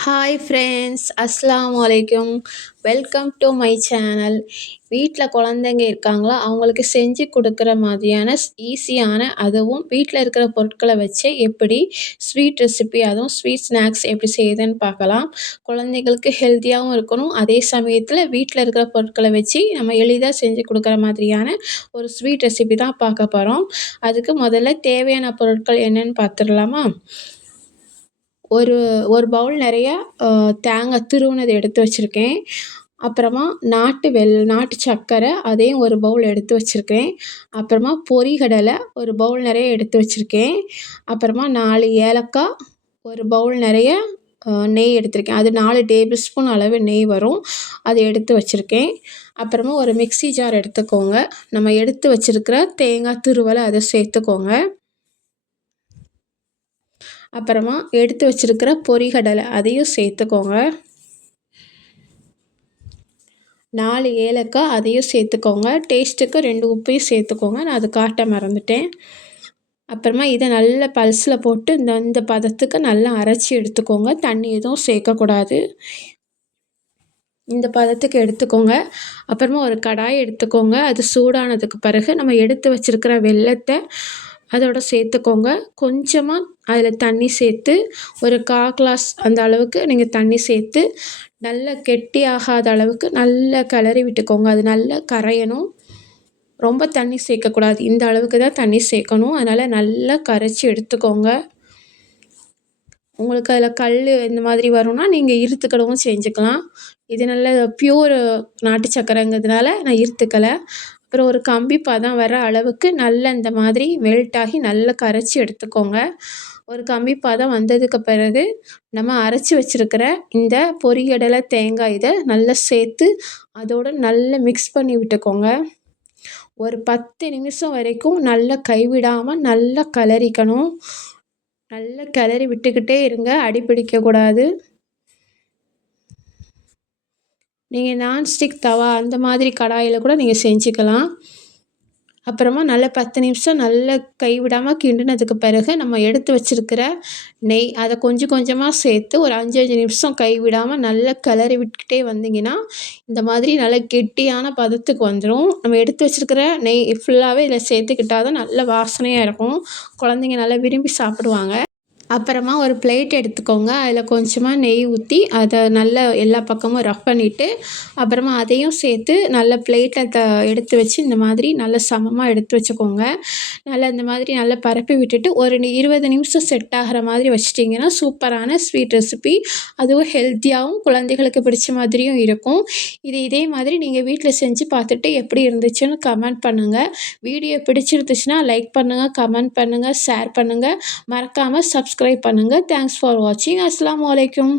Hi friends, அஸ்ஸலாமு அலைக்கும். Welcome to my channel. வீட்டில் குழந்தைங்க இருக்காங்களா, அவங்களுக்கு செஞ்சு கொடுக்குற மாதிரியான ஈஸியான, அதுவும் வீட்டில் இருக்கிற பொருட்களை வச்சு எப்படி ஸ்வீட் ரெசிபி, அதுவும் ஸ்வீட் ஸ்நாக்ஸ் எப்படி செய்யுதுன்னு பார்க்கலாம். குழந்தைங்களுக்கு ஹெல்த்தியாகவும் இருக்கணும், அதே சமயத்தில் வீட்டில் இருக்கிற பொருட்களை வச்சு நம்ம எளிதாக செஞ்சு கொடுக்குற மாதிரியான ஒரு ஸ்வீட் ரெசிபி தான் பார்க்க போகிறோம். அதுக்கு முதல்ல தேவையான பொருட்கள் என்னென்னு பார்த்துடலாமா? ஒரு ஒரு பவுல் நிறையா தேங்காய் துருவினது எடுத்து வச்சுருக்கேன். அப்புறமா நாட்டு சர்க்கரை அதையும் ஒரு பவுல் எடுத்து வச்சுருக்கேன். அப்புறமா பொரிகடலை ஒரு பவுல் நிறைய எடுத்து வச்சுருக்கேன். அப்புறமா 4 ஏலக்காய், ஒரு பவுல் நிறைய நெய் எடுத்திருக்கேன். அது 4 டேபிள் ஸ்பூன் அளவு நெய் வரும், அதை எடுத்து வச்சுருக்கேன். அப்புறமா ஒரு மிக்ஸி ஜார் எடுத்துக்கோங்க. நம்ம எடுத்து வச்சுருக்கிற தேங்காய் துருவலை அதை சேர்த்துக்கோங்க. அப்புறமா எடுத்து வச்சுருக்கிற பொரிகடலை அதையும் சேர்த்துக்கோங்க. 4 ஏலக்காய் அதையும் சேர்த்துக்கோங்க. டேஸ்ட்டுக்கு 2 உப்பையும் சேர்த்துக்கோங்க, நான் அது காட்ட மறந்துட்டேன். அப்புறமா இதை நல்லா பல்ஸில் போட்டு இந்த பதத்துக்கு நல்லா அரைச்சி எடுத்துக்கோங்க. தண்ணி எதுவும் சேர்க்கக்கூடாது, இந்த பதத்துக்கு எடுத்துக்கோங்க. அப்புறமா ஒரு கடாயை எடுத்துக்கோங்க. அது சூடானதுக்கு பிறகு நம்ம எடுத்து வச்சுருக்கிற வெல்லத்தை அதோட சேர்த்துக்கோங்க. கொஞ்சமாக அதில் தண்ணி சேர்த்து ஒரு 1/4 கிளாஸ் அந்த அளவுக்கு நீங்கள் தண்ணி சேர்த்து நல்லா கெட்டியாகாத அளவுக்கு நல்லா கிளறி விட்டுக்கோங்க. அது நல்லா கரையணும், ரொம்ப தண்ணி சேர்க்கக்கூடாது, இந்த அளவுக்கு தான் தண்ணி சேர்க்கணும். அதனால் நல்லா கரைச்சி எடுத்துக்கோங்க. உங்களுக்கு அதில் கல் இந்த மாதிரி வரும்னா நீங்கள் இருத்துக்கடவும் செஞ்சுக்கலாம். இது நல்ல பியூர் நாட்டு சர்க்கரைங்கிறதுனால நான் இருத்துக்கலை. அப்புறம் ஒரு கம்பி பதம் வர அளவுக்கு நல்லா இந்த மாதிரி மெல்ட் ஆகி நல்லா கரைச்சி எடுத்துக்கோங்க. ஒரு கம்பி பதம் வந்ததுக்கு பிறகு நம்ம அரைச்சி வச்சுருக்கிற இந்த பொரிகடலை தேங்காய் இதை நல்லா சேர்த்து அதோடு நல்லா மிக்ஸ் பண்ணி விட்டுக்கோங்க. ஒரு 10 நிமிஷம் வரைக்கும் நல்லா கைவிடாமல் நல்லா கிளறிக்கணும். நல்லா கிளறி விட்டுக்கிட்டே இருங்க, அடி பிடிக்கக்கூடாது. நீங்கள் நான்ஸ்டிக் தவா அந்த மாதிரி கடாயில் கூட நீங்கள் செஞ்சுக்கலாம். அப்புறமா நல்லா 10 நிமிஷம் நல்லா கைவிடாமல் கிண்டினதுக்கு பிறகு நம்ம எடுத்து வச்சுருக்கிற நெய் அதை கொஞ்சம் கொஞ்சமாக சேர்த்து ஒரு 5 நிமிஷம் கைவிடாமல் நல்லா கிளறி விட்டுக்கிட்டே வந்தீங்கன்னா இந்த மாதிரி நல்லா கெட்டியான பதத்துக்கு வந்துடும். நம்ம எடுத்து வச்சுருக்கிற நெய் ஃபுல்லாகவே இதில் சேர்த்துக்கிட்டால் தான் நல்ல வாசனையாக இருக்கும், குழந்தைங்க நல்லா விரும்பி சாப்பிடுவாங்க. அப்புறமா ஒரு பிளேட் எடுத்துக்கோங்க. அதில் கொஞ்சமாக நெய் ஊற்றி அதை நல்லா எல்லா பக்கமும் ரஃப் பண்ணிவிட்டு அப்புறமா அதையும் சேர்த்து நல்ல பிளேட்டில் எடுத்து வச்சு இந்த மாதிரி நல்லா சமமாக எடுத்து வச்சுக்கோங்க. நல்லா இந்த மாதிரி நல்லா பரப்பி விட்டுட்டு ஒரு 20 நிமிஷம் செட் ஆகிற மாதிரி வச்சிட்டிங்கன்னா சூப்பரான ஸ்வீட் ரெசிபி, அதுவும் ஹெல்த்தியாகவும் குழந்தைகளுக்கு பிடிச்ச மாதிரியும் இருக்கும். இதே மாதிரி நீங்கள் வீட்டில் செஞ்சு பார்த்துட்டு எப்படி இருந்துச்சுன்னு கமெண்ட் பண்ணுங்கள். வீடியோ பிடிச்சிருந்துச்சுன்னா லைக் பண்ணுங்கள், கமெண்ட் பண்ணுங்கள், ஷேர் பண்ணுங்கள், மறக்காமல் சப்ஸ்கிரைப் பண்ணுங்கள். தேங்க்ஸ் ஃபார் வாட்சிங். அஸ்ஸலாமு அலைக்கும்.